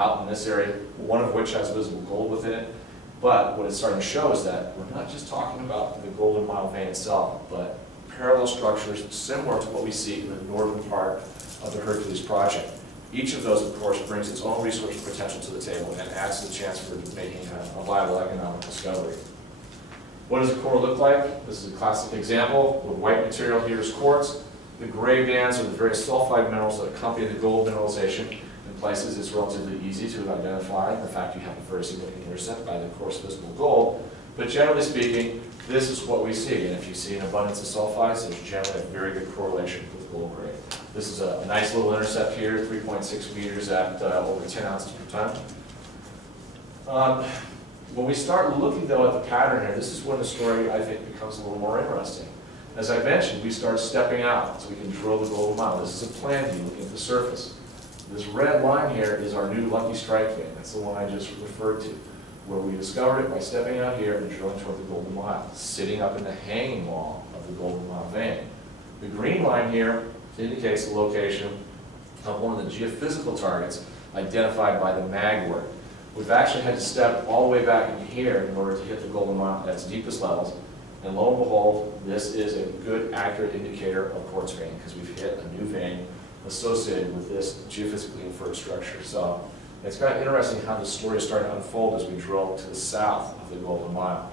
out in this area, one of which has visible gold within it. But what it's starting to show is that we're not just talking about the Golden Mile vein itself, but parallel structures similar to what we see in the northern part of the Hercules project. Each of those, of course, brings its own resource potential to the table and adds to the chance for making a viable economic discovery. What does the core look like? This is a classic example. The white material here is quartz. The gray bands are the various sulfide minerals that accompany the gold mineralization. In places, it's relatively easy to identify the fact you have a very significant intercept by the coarse visible gold. But generally speaking, this is what we see. And if you see an abundance of sulfides, there's generally a very good correlation with gold grade. This is a nice little intercept here, 3.6 meters at over 10 ounces per ton. When we start looking, though, at the pattern here, this is when the story, I think, becomes a little more interesting. As I mentioned, we start stepping out so we can drill the Golden Mile. This is a plan view looking at the surface. This red line here is our new Lucky Strike vein. That's the one I just referred to, where we discovered it by stepping out here and drilling toward the Golden Mile, sitting up in the hanging wall of the Golden Mile vein. The green line here indicates the location of one of the geophysical targets identified by the mag work. We've actually had to step all the way back in here in order to hit the Golden Mile at its deepest levels. And lo and behold, this is a good, accurate indicator of quartz vein because we've hit a new vein associated with this geophysically inferred structure. So it's kind of interesting how the story is starting to unfold as we drill to the south of the Golden Mile.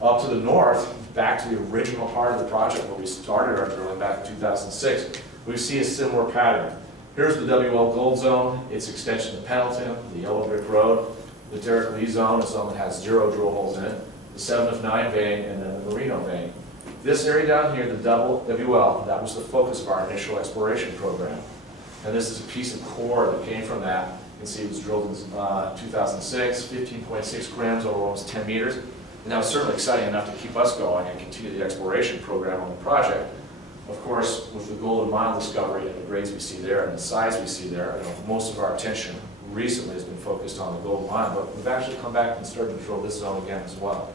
Up to the north, back to the original part of the project where we started our drilling back in 2006, we see a similar pattern. Here's the WL Gold Zone, its extension to Pendleton, the Yellow Brick Road. The Derek Lee Zone is one that has 0 drill holes in it. The 7 of 9 vein, and then the Merino vein. This area down here, the double WL, that was the focus of our initial exploration program. And this is a piece of core that came from that. You can see it was drilled in 2006, 15.6 grams over almost 10 meters. And that was certainly exciting enough to keep us going and continue the exploration program on the project. Of course, with the Golden Mile discovery and the grades we see there and the size we see there, most of our attention recently has been focused on the Golden Mile, but we've actually come back and started to drill this zone again as well.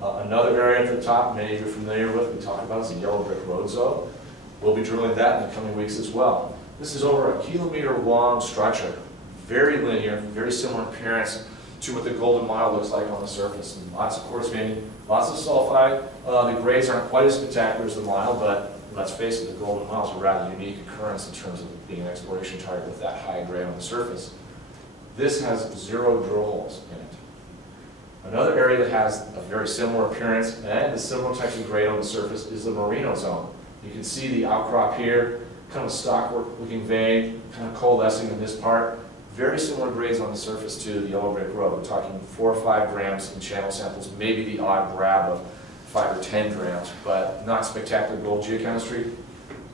Another area at the top, many of you are familiar with, we talked about, is the Yellow Brick Road Zone. We'll be drilling that in the coming weeks as well. This is over a kilometer-long structure, very linear, very similar appearance to what the Golden Mile looks like on the surface. And lots of quartz veining, lots of sulfide. The grades aren't quite as spectacular as the Mile, but let's face it, the Golden Mile is a rather unique occurrence in terms of being an exploration target with that high grade on the surface. This has 0 drill holes in it. Another area that has a very similar appearance and a similar type of grade on the surface is the Merino Zone. You can see the outcrop here, kind of a stockwork looking vein, kind of coalescing in this part. Very similar grades on the surface to the Yellow Brick Road. We're talking 4 or 5 grams in channel samples, maybe the odd grab of 5 or 10 grams, but not spectacular gold geochemistry.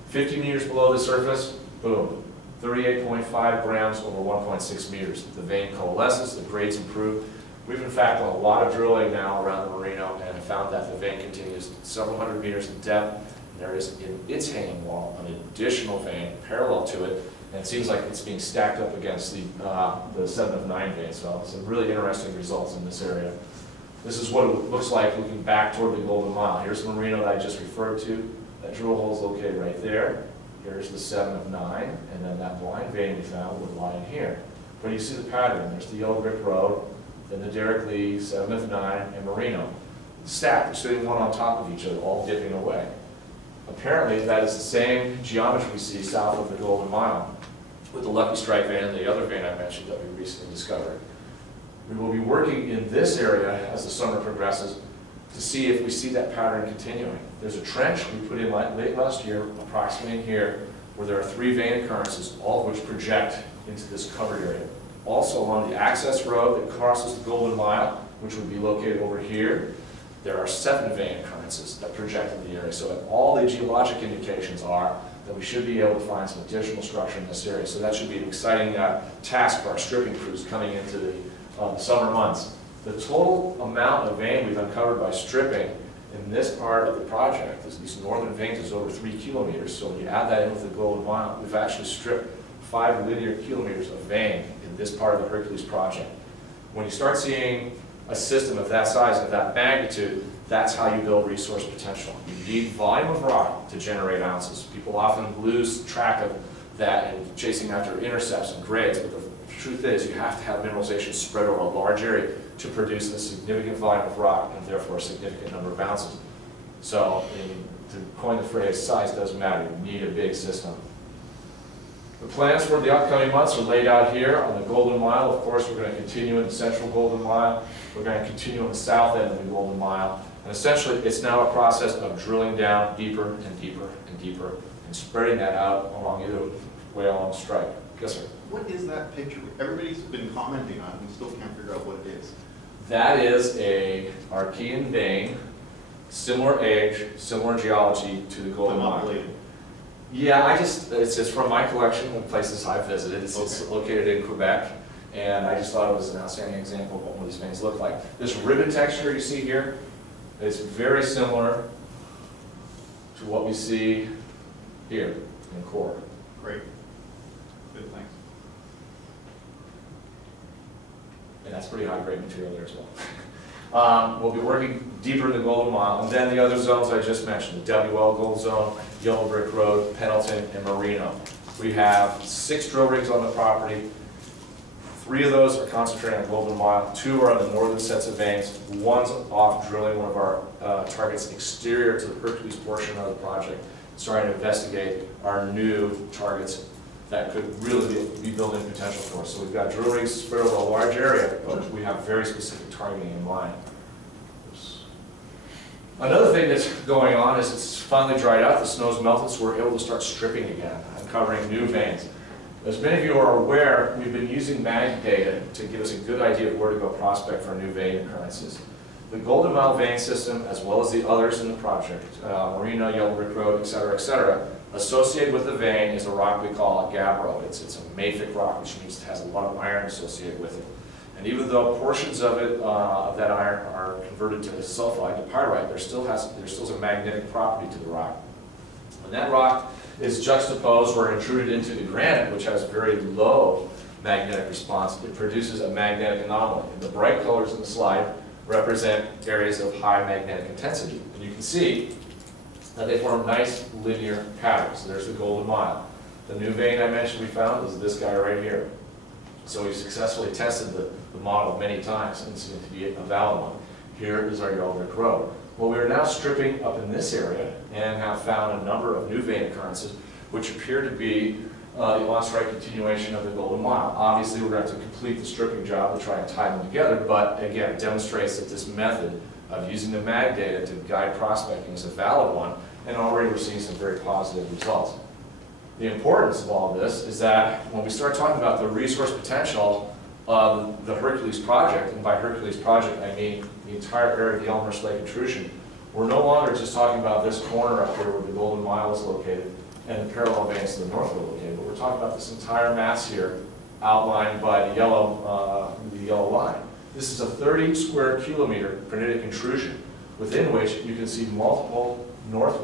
50 meters below the surface, boom, 38.5 grams over 1.6 meters. The vein coalesces, the grades improve. We've in fact done a lot of drilling now around the Merino and have found that the vein continues several hundred meters in depth. And there is in its hanging wall an additional vein parallel to it, and it seems like it's being stacked up against the 7 of 9 vein. So some really interesting results in this area. This is what it looks like looking back toward the Golden Mile. Here's the Merino that I just referred to. That drill hole is located right there. Here's the 7 of 9, and then that blind vein we found would lie in here. But you see the pattern. There's the Yellow Brick Road, then the Derek Lee, 7 of 9, and Merino. Stacked, they're sitting one on top of each other, all dipping away. Apparently, that is the same geometry we see south of the Golden Mile, with the Lucky Strike vein and the other vein I mentioned that we recently discovered. We will be working in this area as the summer progresses to see if we see that pattern continuing. There's a trench we put in late last year, approximately in here, where there are 3 vein occurrences, all of which project into this covered area. Also along the access road that crosses the Golden Mile, which would be located over here, there are 7 vein occurrences that project into the area. So all the geologic indications are that we should be able to find some additional structure in this area. So that should be an exciting task for our stripping crews coming into the summer months. The total amount of vein we've uncovered by stripping in this part of the project, these northern veins, is over 3 kilometers. So when you add that in with the Golden Mile, we've actually stripped 5 linear kilometers of vein in this part of the Hercules project. When you start seeing a system of that size, of that magnitude, that's how you build resource potential. You need volume of rock to generate ounces. People often lose track of that in chasing after intercepts and grades, but the truth is, you have to have mineralization spread over a large area to produce a significant volume of rock and therefore a significant number of bounces. So, to coin the phrase, size doesn't matter. You need a big system. The plans for the upcoming months are laid out here on the Golden Mile. Of course, we're going to continue in the central Golden Mile. We're going to continue on the south end of the Golden Mile. And essentially, it's now a process of drilling down deeper and deeper and deeper and spreading that out along either way along strike. Yes, sir? What is that picture? Everybody's been commenting on it and we still can't figure out what it is. That is a Archean vein, similar age, similar geology to the Golden Mile. Related. Yeah, it's from my collection of places I've visited. It's located in Quebec, and I just thought it was an outstanding example of what one of these veins look like. This ribbon texture you see here is very similar to what we see here in core. Great. Good, thanks. And that's pretty high-grade material there as well. We'll be working deeper in the Golden Mile, and then the other zones I just mentioned, the WL Gold Zone, Yellow Brick Road, Pendleton, and Marino. We have 6 drill rigs on the property. 3 of those are concentrated on Golden Mile. 2 are on the northern sets of veins. 1's off drilling one of our targets exterior to the Hercules portion of the project, starting to investigate our new targets that could really be building potential for us. So we've got drill rigs spread over a large area, but we have very specific targeting in mind. Oops. Another thing that's going on is it's finally dried out, the snow's melted, so we're able to start stripping again, uncovering new veins. As many of you are aware, we've been using mag data to give us a good idea of where to go prospect for new vein occurrences. The Golden Mile vein system, as well as the others in the project, Marino, Yellow Brick Road, et cetera, associated with the vein is a rock we call a gabbro. It's a mafic rock, which means it has a lot of iron associated with it. And even though portions of it, of that iron, are converted to sulfide, to pyrite, there still is a magnetic property to the rock. When that rock is juxtaposed or intruded into the granite, which has very low magnetic response, it produces a magnetic anomaly. And the bright colors in the slide represent areas of high magnetic intensity. And you can see that they form nice linear patterns. There's the Golden Mile. The new vein I mentioned we found is this guy right here. So we successfully tested the model many times and it's going to be a valid one. Here is our Yellow Brick Road. Well, we are now stripping up in this area and have found a number of new vein occurrences which appear to be the on-strike continuation of the Golden Mile. Obviously, we're going to have to complete the stripping job to try and tie them together, but again, it demonstrates that this method of using the mag data to guide prospecting is a valid one, and already we're seeing some very positive results. The importance of all of this is that when we start talking about the resource potential of the Hercules project, and by Hercules project I mean the entire area of the Elmhurst Lake intrusion, we're no longer just talking about this corner up here where the Golden Mile is located and the parallel veins to the north are located, but we're talking about this entire mass here outlined by the yellow line. This is a 30 square kilometer granitic intrusion within which you can see multiple northwest